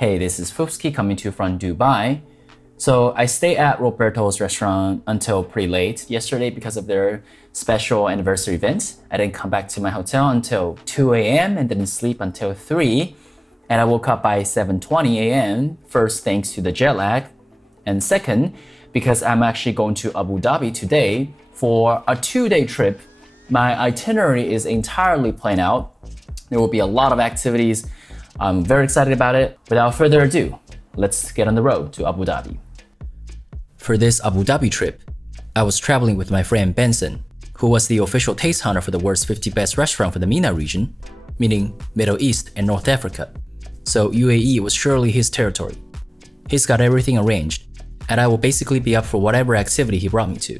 Hey, this is Fufsky coming to you from Dubai. So I stayed at Roberto's restaurant until pretty late yesterday because of their special anniversary event. I didn't come back to my hotel until 2 a.m. and didn't sleep until 3. And I woke up by 7:20 a.m. First, thanks to the jet lag. And second, because I'm actually going to Abu Dhabi today for a 2-day trip. My itinerary is entirely planned out. There will be a lot of activities. I'm very excited about it. Without further ado, let's get on the road to Abu Dhabi. For this Abu Dhabi trip, I was traveling with my friend Benson, who was the official taste hunter for the world's 50 best restaurant for the MENA region, meaning Middle East and North Africa. So UAE was surely his territory. He's got everything arranged, and I will basically be up for whatever activity he brought me to.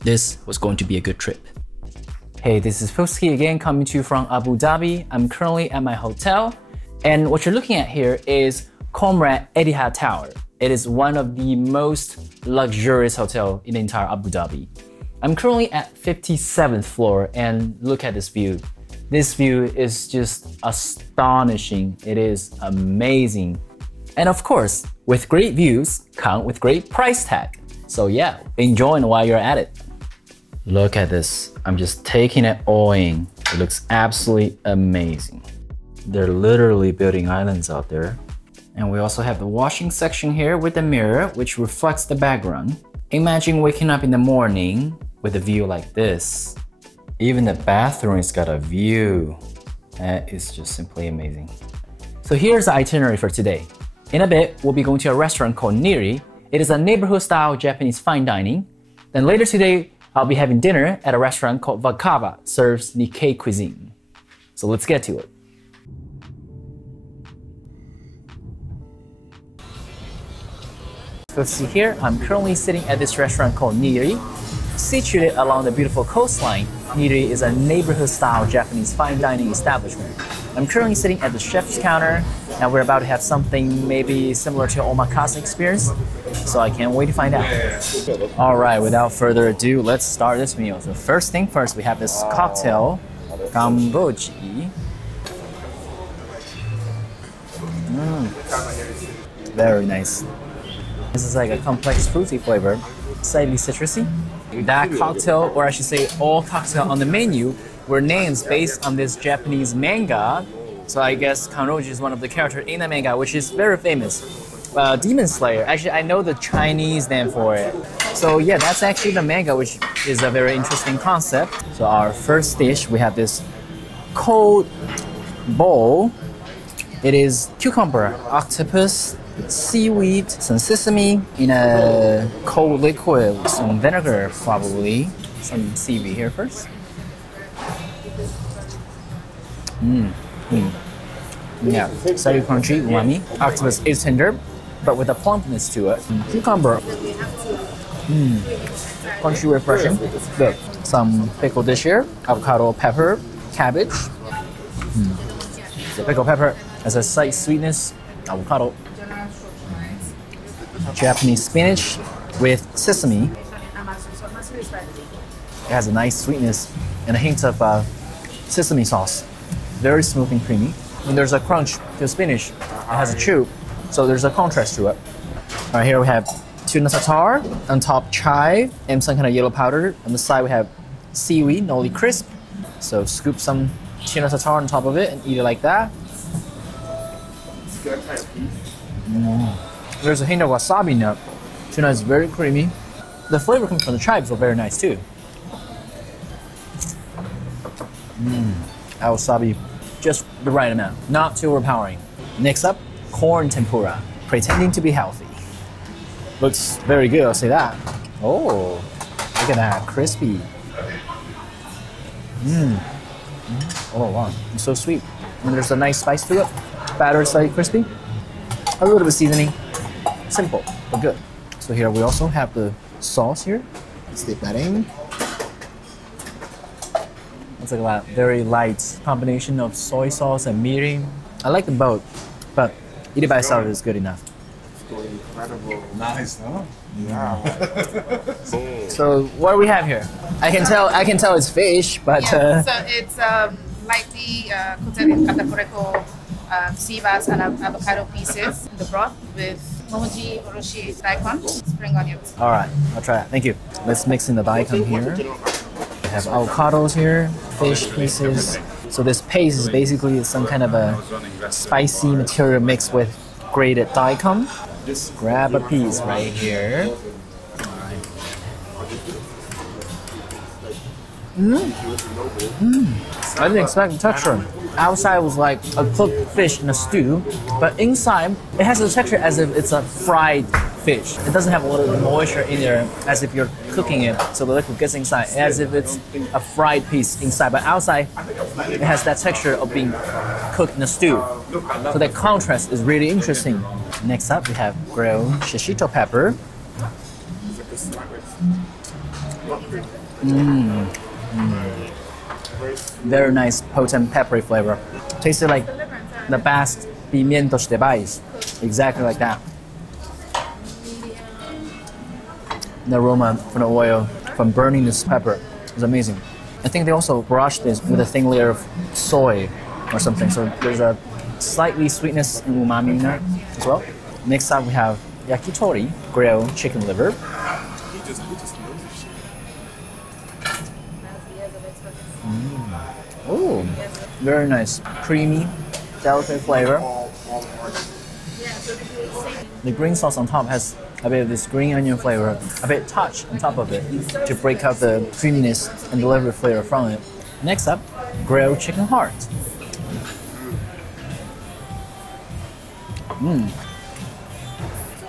This was going to be a good trip. Hey, this is Fufsky again coming to you from Abu Dhabi. I'm currently at my hotel. And what you're looking at here is Conrad Tower. It is one of the most luxurious hotels in the entire Abu Dhabi. I'm currently at 57th floor and look at this view. This view is just astonishing. It is amazing. And of course, with great views, come with great price tag. So yeah, enjoy while you're at it. Look at this. I'm just taking it all in. It looks absolutely amazing. They're literally building islands out there. And we also have the washing section here with the mirror, which reflects the background. Imagine waking up in the morning with a view like this. Even the bathroom's got a view. That is just simply amazing. So here's the itinerary for today. In a bit, we'll be going to a restaurant called Niri. It is a neighborhood-style Japanese fine dining. Then later today, I'll be having dinner at a restaurant called Vakava, serves Nikkei cuisine. So let's get to it. Let's see here, I'm currently sitting at this restaurant called Niri. Situated along the beautiful coastline, Niri is a neighborhood-style Japanese fine dining establishment. I'm currently sitting at the chef's counter, and we're about to have something maybe similar to omakase experience, so I can't wait to find out. All right, without further ado, let's start this meal. So first thing first, we have this cocktail, gamboji. Very nice. This is like a complex fruity flavor, slightly citrusy. That cocktail, or I should say all cocktails on the menu, were names based on this Japanese manga. So I guess Kanroji is one of the characters in the manga, which is very famous. Demon Slayer, actually I know the Chinese name for it. So yeah, that's actually the manga, which is a very interesting concept. So our first dish, we have this cold bowl. It is cucumber, octopus, seaweed, some sesame in a cold liquid, some vinegar probably. Some seaweed here first. Yeah, very crunchy, umami. Octopus is tender, but with a plumpness to it. Cucumber. Crunchy, refreshing. Good. Some pickled dish here. Avocado, pepper, cabbage. The pickled pepper has a slight sweetness. Avocado. Japanese spinach with sesame. It has a nice sweetness and a hint of sesame sauce. Very smooth and creamy. And there's a crunch to the spinach. It has a chew, so there's a contrast to it. All right, here we have tuna tartare, on top chive and some kind of yellow powder. On the side we have seaweed, nolly crisp. So scoop some tuna tartare on top of it and eat it like that. There's a hint of wasabi nut. Tuna is very creamy. The flavor comes from the chives, so very nice too. Wasabi, just the right amount, not too overpowering. Next up, corn tempura, pretending to be healthy. Looks very good, I'll say that. Oh, look at that, crispy. Oh wow, it's so sweet. And there's a nice spice to it. Batter is slightly crispy. A little bit of seasoning. Simple, but good. So here we also have the sauce here. Let's dip that in. It's like a very light combination of soy sauce and mirin. I like them both, but eat it by itself is good enough. Incredible. Nice, no? Yeah. So what do we have here? I can tell it's fish, but yeah, so it's lightly coated in catafureco sea bass and avocado pieces in the broth with momoji oroshi daikon, spring onions. All right, I'll try that. Thank you. Let's mix in the daikon here. We have avocados here, fish pieces. So this paste is basically some kind of a spicy material mixed with grated daikon. Just grab a piece right here. I didn't expect the texture. Outside was like a cooked fish in a stew, but inside it has the texture as if it's a fried fish. It doesn't have a lot of moisture in there as if you're cooking it, so the liquid gets inside, as if it's a fried piece inside, but outside it has that texture of being cooked in a stew. So that contrast is really interesting. Next up we have grilled shishito pepper. Very nice, potent, peppery flavor. Tasted like the best pimientos de país. Exactly like that. The aroma from the oil, from burning this pepper, is amazing. I think they also brushed this with a thin layer of soy or something, so there's a slightly sweetness and umami in there as well. Next up we have yakitori, grilled chicken liver. Oh, very nice, creamy, delicate flavor. The green sauce on top has a bit of this green onion flavor, a bit touch on top of it to break out the creaminess and deliver flavor from it. Next up, grilled chicken heart.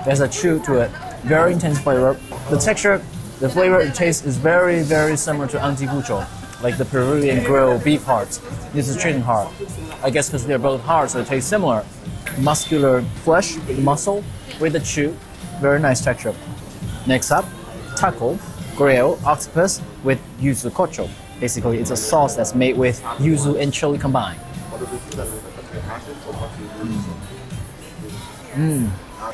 There's a chew to it, very intense flavor. The texture, the flavor, the taste is very, very similar to anticucho, like the Peruvian grilled beef heart. This is chicken heart. I guess because they're both hard, so they taste similar. Muscular flesh, muscle with the chew. Very nice texture. Next up, taco, grilled octopus with yuzu kocho. Basically, it's a sauce that's made with yuzu and chili combined.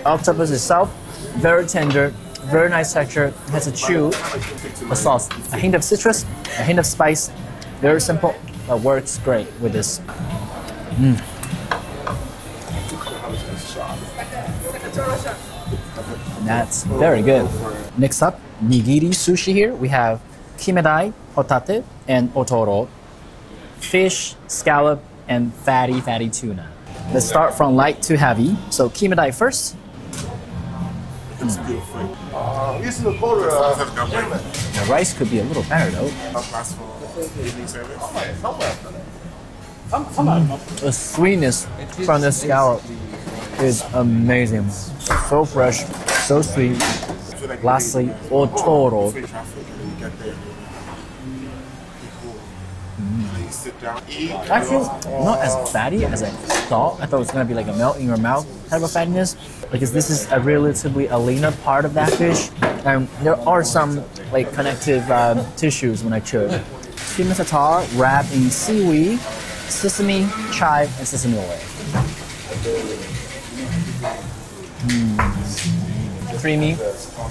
Octopus itself, very tender, very nice texture. It has a chew, a sauce, a hint of citrus, a hint of spice. Very simple, but works great with this. That's very good. Next up, nigiri sushi here. We have kimedai, hotate, and otoro. Fish, scallop, and fatty tuna. Let's start from light to heavy. So kimedai first. The rice could be a little better though. The sweetness from the scallop is amazing. So fresh, so sweet. Lastly, otoro. Actually, not as fatty as I thought. I thought it was gonna be like a melt in your mouth type of fattiness, because this is a relatively a leaner part of that fish, and there are some like connective tissues when I chew. Cream tartar wrapped in seaweed, sesame, chive, and sesame oil. Creamy,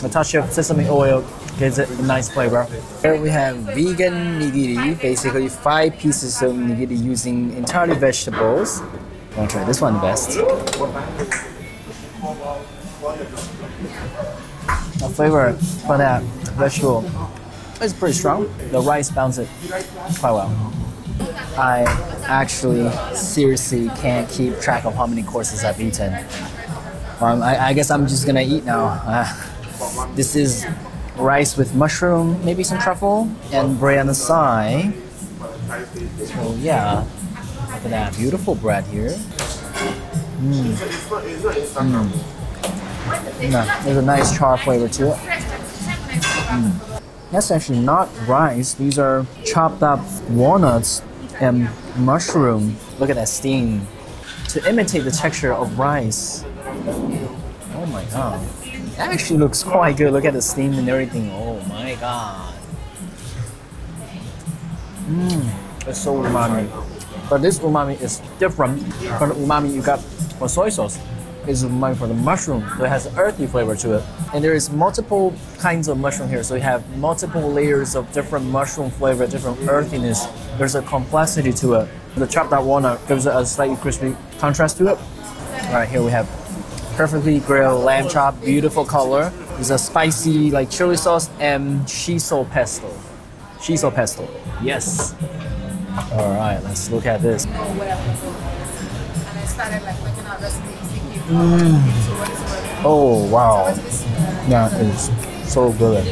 a touch of sesame oil gives it a nice flavor. Here we have vegan nigiri, basically 5 pieces of nigiri using entirely vegetables. I'll try this one the best. The flavor for that vegetable is pretty strong. The rice balances it quite well. I actually seriously can't keep track of how many courses I've eaten. I guess I'm just gonna eat now. This is rice with mushroom, maybe some truffle, and bread on the side. So yeah, look at that beautiful bread here. There's a nice char flavor to it. That's actually not rice. These are chopped up walnuts and mushroom. Look at that steam. To imitate the texture of rice. Oh my god. It actually looks quite good. Look at the steam and everything. Oh my god. It's so umami. But this umami is different from the umami you got for soy sauce. is umami for the mushroom, so it has an earthy flavor to it. And there is multiple kinds of mushroom here, so you have multiple layers of different mushroom flavor, different earthiness. There's a complexity to it. The chopped out walnut gives it a slightly crispy contrast to it. All right, here we have perfectly grilled lamb chop, beautiful color. There's a spicy like chili sauce and shiso pesto. Shiso pesto, yes. All right, let's look at this. And I started like looking at recipes, thinking, Oh, wow. That is so good.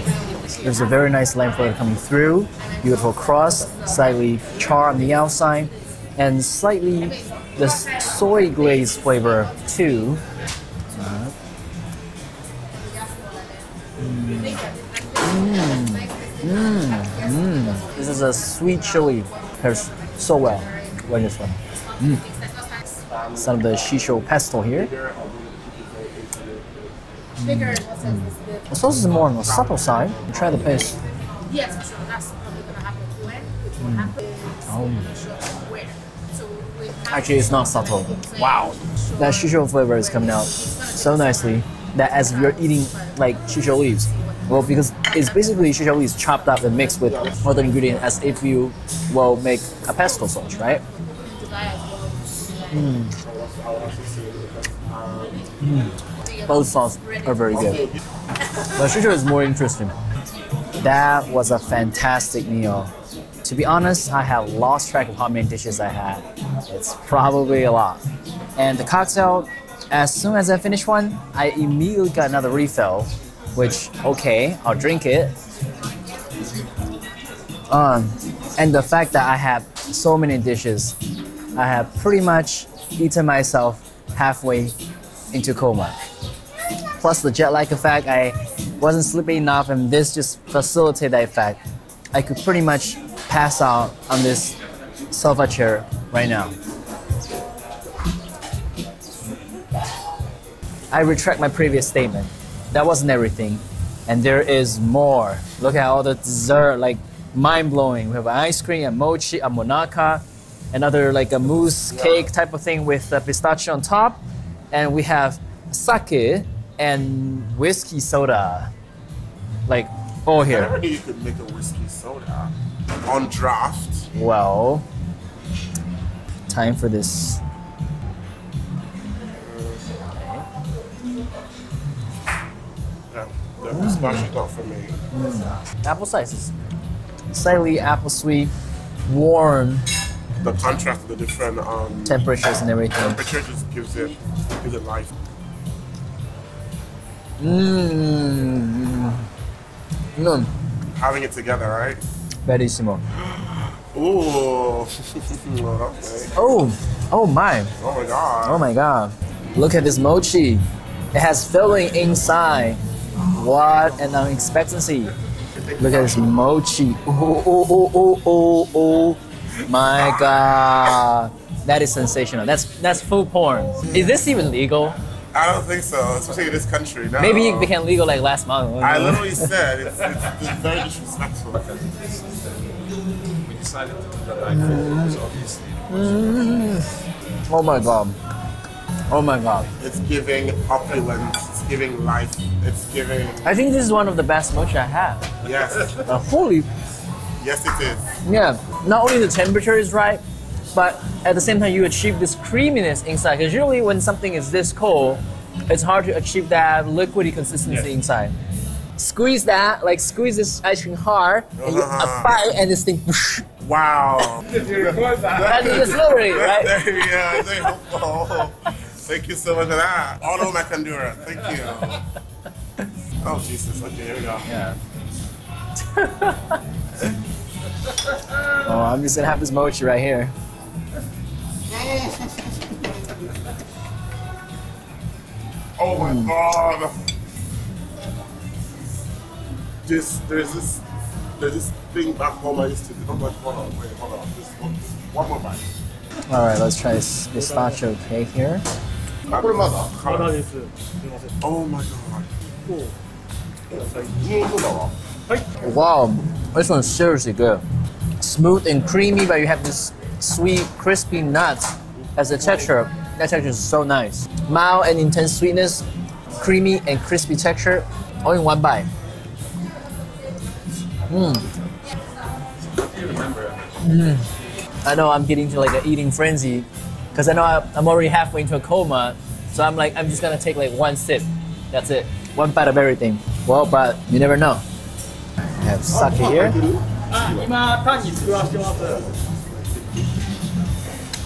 There's a very nice lamb flavor coming through. Beautiful crust, slightly char on the outside, and slightly the soy glaze flavor too. This is a sweet chili. Pairs so well with this one. Some of the shisho pesto here. The sauce is more on the subtle side. Try the paste. yes, for sure, that's probably going to happen. When it will happen is where. So we have Actually, it's not subtle. Wow. That shisho flavor is coming out so nicely that as you're eating like shisho leaves, well, because it's basically shisho leaves chopped up and mixed with other ingredients as if you will make a pesto sauce, right? Both sauces are very good. But shisho is more interesting. That was a fantastic meal. To be honest, I have lost track of how many dishes I had. It's probably a lot. And the cocktail, as soon as I finished one, I immediately got another refill, which, okay, I'll drink it. And the fact that I have so many dishes, I have pretty much eaten myself halfway into coma. Plus the jet lag effect, I wasn't sleeping enough, and this just facilitated that effect. I could pretty much pass out on this sofa chair right now. I retract my previous statement. That wasn't everything, and there is more. Look at all the dessert, like mind-blowing. We have ice cream, a mochi, a monaka, another like a mousse cake type of thing with pistachio on top, and we have sake and whiskey soda, like all I here. never knew you could make a whiskey soda on draft. Well, time for this. Yeah, the pistachio's not for me. Apple slices, slightly apple sweet, warm The contrast of the different temperatures and everything. temperature just gives it life. Having it together, right? Bellissimo. Ooh. Okay. Oh my. Oh my god. Oh my god. Look at this mochi. It has filling inside. What an unexpectancy. Look at this mochi. Oh my god. That is sensational. That's food porn. Is this even legal? I don't think so, especially in this country. No. Maybe it became legal like last month. I literally said it's very disrespectful. We decided to do that because obviously. Oh my god. Oh my god. It's giving opulence. It's giving life. It's giving. I think this is one of the best mochi I have. Yes. Holy. Yes, it is. Yeah. Not only the temperature is right, but at the same time you achieve this creaminess inside. Because usually when something is this cold, it's hard to achieve that liquidy consistency inside. Squeeze that, like squeeze this ice cream hard, and you bite, and this thing. Whoosh. Wow. That's literally right. Yeah, very helpful. Thank you so much for that. Auto Macandura. Thank you. Oh Jesus. Okay, here we go. Yeah. Oh, I'm just gonna have this mochi right here. Oh my god. There's this thing back home I used to do. Oh my god, wait, hold on. Just one more bite. All right, let's try this pistachio cake here. Oh my god. Wow, this one's seriously good. Smooth and creamy, but you have this sweet, crispy nuts as a texture. That texture is so nice. Mild and intense sweetness, creamy and crispy texture, all in one bite. I know I'm getting to like an eating frenzy because I know I'm already halfway into a coma. So I'm just gonna take like one sip. That's it. One bite of everything. Well, but you never know. I have sake here.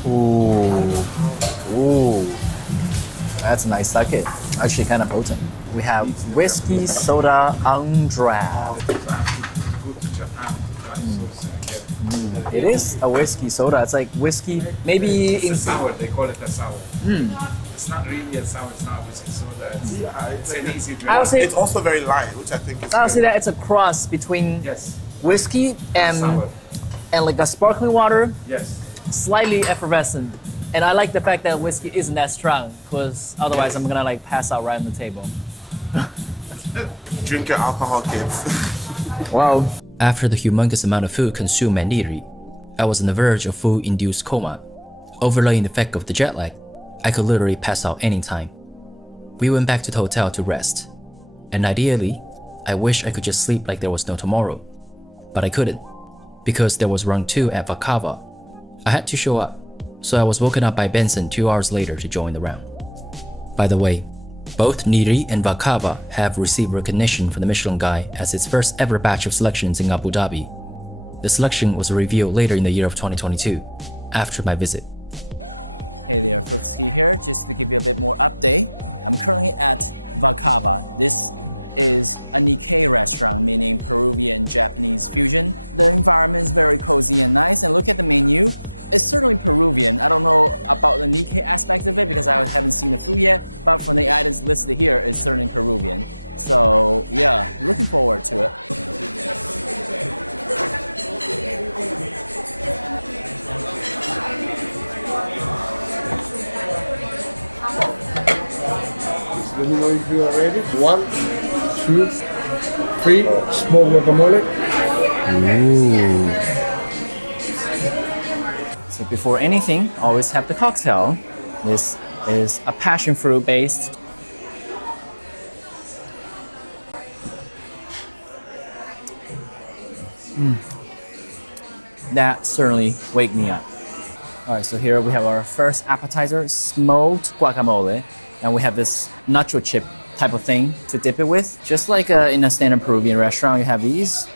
Ooh. That's a nice sake. Actually kind of potent. We have whiskey soda on draft. It is a whiskey soda. It's like whiskey, maybe in sour. They call it a sour. It's not really a sour. It's not whiskey soda. It's an easy drink. I would say It's also very light, which I think is I would say good. that it's a cross between Yes. whiskey Sour. and like a sparkling water, Yes. slightly effervescent. And I like the fact that whiskey isn't that strong, because otherwise I'm gonna like pass out right on the table. Drink your alcohol, kids. Wow. After the humongous amount of food consumed at Niri, I was on the verge of food-induced coma. Overlaying the effect of the jet lag, I could literally pass out anytime. We went back to the hotel to rest, and ideally, I wish I could just sleep like there was no tomorrow. But I couldn't, because there was run 2 at Vakava. I had to show up, so I was woken up by Benson 2 hours later to join the round. By the way, both Niri and Vakava have received recognition from the Michelin Guide as its first ever batch of selections in Abu Dhabi. The selection was revealed later in the year of 2022, after my visit. Hey there, Fuxki here, just to give you a bit more update. I'm currently at Vakava. This is a Nikkei restaurant, meaning Peruvian-Japanese fusion. The environment is very cozy and nice, and look at the menu. It's certainly Peruvian. I don't know about the Nikkei aspect of it because I haven't seen the food yet, but from the items listed here, it's certainly Peruvian. So yeah, looking forward to it. Let me know if you are ready. 1, 2, 3. Smoked guacamole. Ooh. So before anything, always have the cocktail. This is a passion fruit based. That certainly wake me up. All right, so here we have our first appetizer, smoked guacamole. And we have this nacho chip type of thing to dip it with. Just like in a standard Peruvian restaurant, you have these.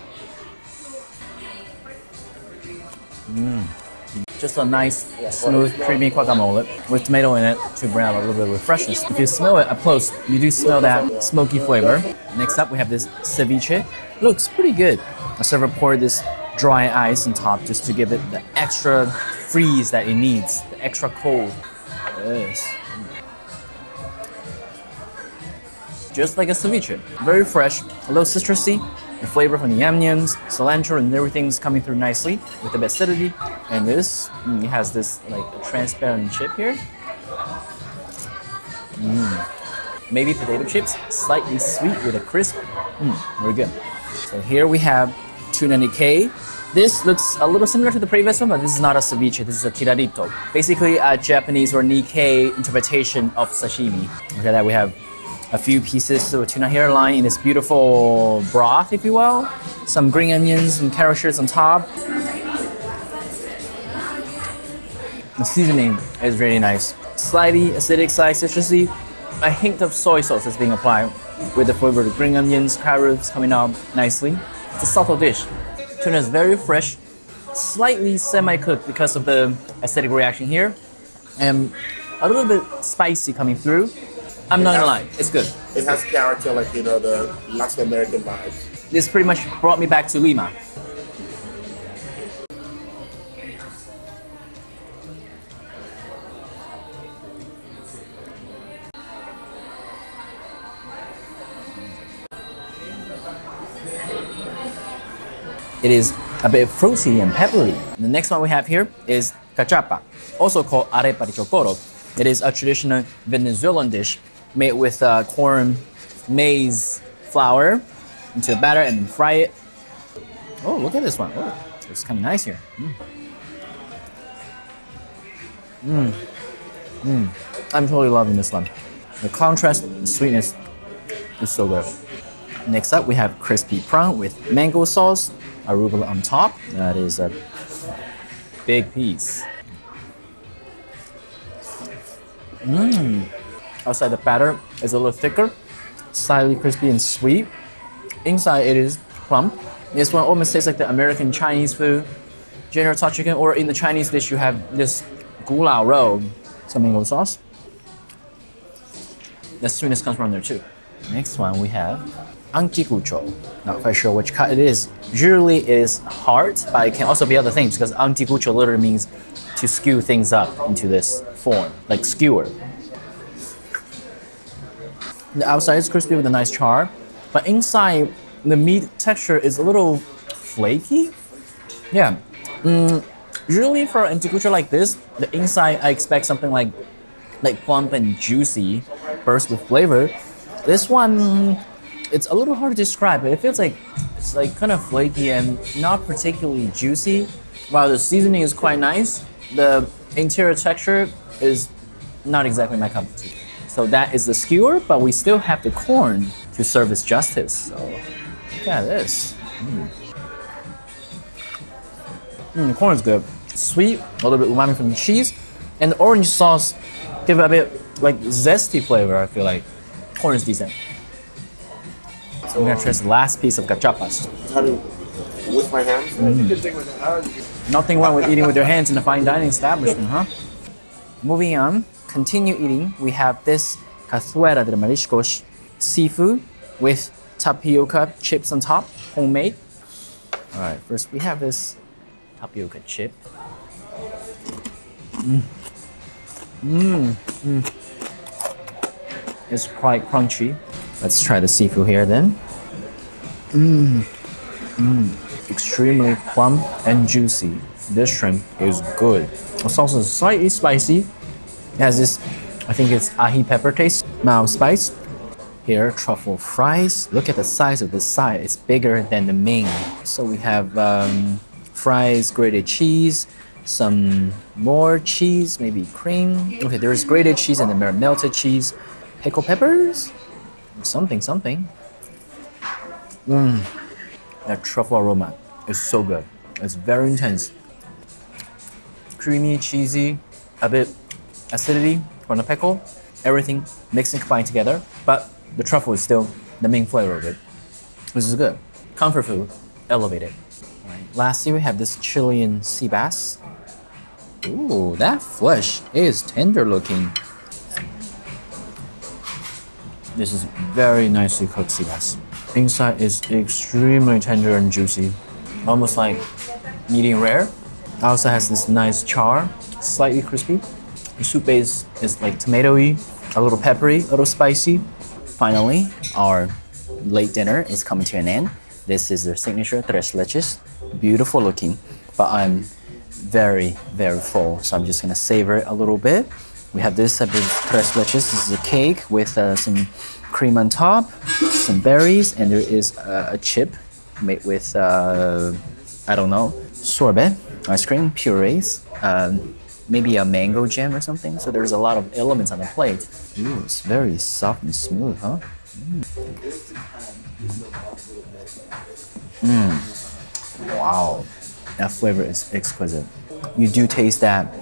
Just a nice, smooth, creamy guacamole with tomato in it to bring out a little bit of freshness. If you smell it up close, you do smell that smoky flavor. Next up, we have this ceviche. Looks pretty good. The server poured this dry ice on top just to give it the extra freeze that it needs, the extra cold. Yes. Just like a ceviche. Very fresh, a little citrusy. The flavor from the onions, cilantro, and everything's coming through nicely with the acidity. And this, it has this like transparent chip here. Maybe potato chips, slightly sweet with a crisp. Very good. So here we have tuna Nikkei. This looks a little similar to the previous one, but this is not a ceviche, this is a tiradito. Basically a Japanese or Nikkei interpretation of sashimi. Look at that, we have a few pieces of tuna hairline in this beautiful broth, if you will. Some green onions and carrot shirts on top. The seasoning is really nice. Slightly acidic, slightly citrusy. A hint of soy sauce is being applied with the flavor of the green onions, carrots coming out nicely. It's a subtle dish. Tuna is very fresh, slightly semi-cooked because of the acidic reaction here, and a little bit spicy coming through. I'm not gonna lie, it's good. It has character, like, you know, the Latin American vibes. This pretty much brought me back to Lima. It is a bit fruity and peppery. The next one we have here is cachapa, also called arepa de chocoro. It is a traditional Venezuelan dish made with corn, maize flour into the batter and then fry it. Oh, look at this one. Oh, it's kind of nice here. I'm totally loving this one. The contrast, the sweetness is so good. Next up, we have crispy prawn with mango sauce, arugula on top. That is a big piece. Outside the batter is a little thicker, slightly crispy and sweet. Inside it is plump. This one almost tastes like the American Chinese food. General Tao chicken, or in the Chinese dish you have this gulao roll. Some mango sauce. The sweetness comes from there too. Next one we have anticucho. Not quite sure which cut it is. Usually it is hard, but it can also be other things because anticucho literally means to skew things up into this form, like skewer. The outside is crispy with a nice char, but inside the meat texture is a little flaky. Yeah. Usually for anticucho like this, the inside I expect something like plump and juicy, burst with flavor. This one, it's a little hard to describe, but it feels like it's like kind of flaky and not particularly juicy. While the seasoning is quite nice, the interior texture is not exactly my cup of tea. So that is the skewer, but we still have the corn to serve its justice. So look at this. The corn is good. Sweet, a little bit umami from the cheese, and the orange sauce give it a bit like zesty flavor, I feel like. Corn is decent. So we're gonna try the last piece of cachapas. With my hands? Nothing wrong with eating with your hands in a fine dining establishment, huh? Moving on, continue eating. We have this cazuela de mariscos, seafood with tapioca chips on top, homemade. All right, first we have this tapioca chip. It's quite crunchy. Let's try the seafood here then. Extremely plump and juicy. This shrimp is good. The sauce is slightly spicy. It has this, I think it's ahi pepper taste, mild spice. Here, truffle fries. Look at the size of this side. It's bigger than the main. So we have fries, grated cheese, some more cheese, maybe cream. Okay, there's grated cheese and then melted cheese, pickled peppers, something. That truffle aroma is so good. It's very intense. Creamy, cheesy, a bit acidity from the pickle. Everything mixed and combined together, but the truffle is still the main flavor of it. This is good. Comfort food, elevated. Right. Lastly, we have this Chilean sea bass. Ooh, that flesh is tender looking. This is very nicely cooked sea bass. Inside is extremely tender and juicy, almost like medium rare. Also has this nice char, slightly crispy. The soup base is like tomatoey, a little peppery, a little spicy. Finally, our late dinner is coming to an end. This is their signature tres leches. Beautiful looking, but I'm very, very full, so I'm just gonna savor it a little bit. We have this type of tres leches. This is a cake with some cream on top, some berries, and there is a chip made with, I don't know, sorbet, ice cream, purees, maybe a mango jam or something. So there's a lot of elements on the plate. Ooh, it's very soft and smooth, huh? Wow, that flavor is exquisite. You do taste that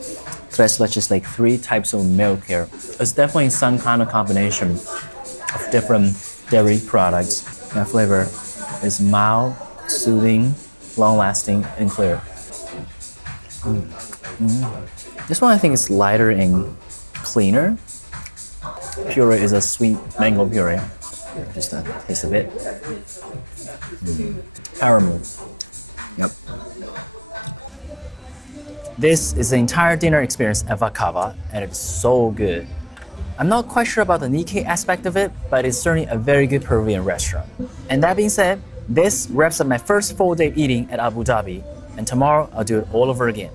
tres leches, like 3 types of milk here. It's definitely some kind of combination of different dairy products. That flavor is mild, soothing, long-lasting, and clear. This one I think is lighter and cleaner. Puree is a sweet mango puree. Just taste a bit. Caramel. Yep. This is the entire dinner experience at Vakava, and it's so good. I'm not quite sure about the Nikkei aspect of it, but it's certainly a very good Peruvian restaurant. And that being said, this wraps up my first full day of eating at Abu Dhabi, and tomorrow I'll do it all over again.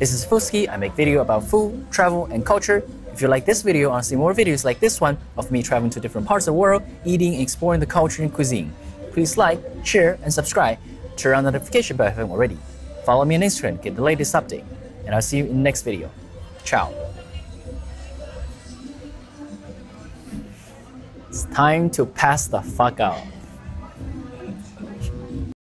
This is Fuski. I make video about food, travel, and culture. If you like this video and want to see more videos like this one of me traveling to different parts of the world, eating and exploring the culture and cuisine, please like, share, and subscribe. Turn on the notification bell if you haven't already. Follow me on Instagram to get the latest update. And I'll see you in the next video. Ciao. It's time to pass the fuck out.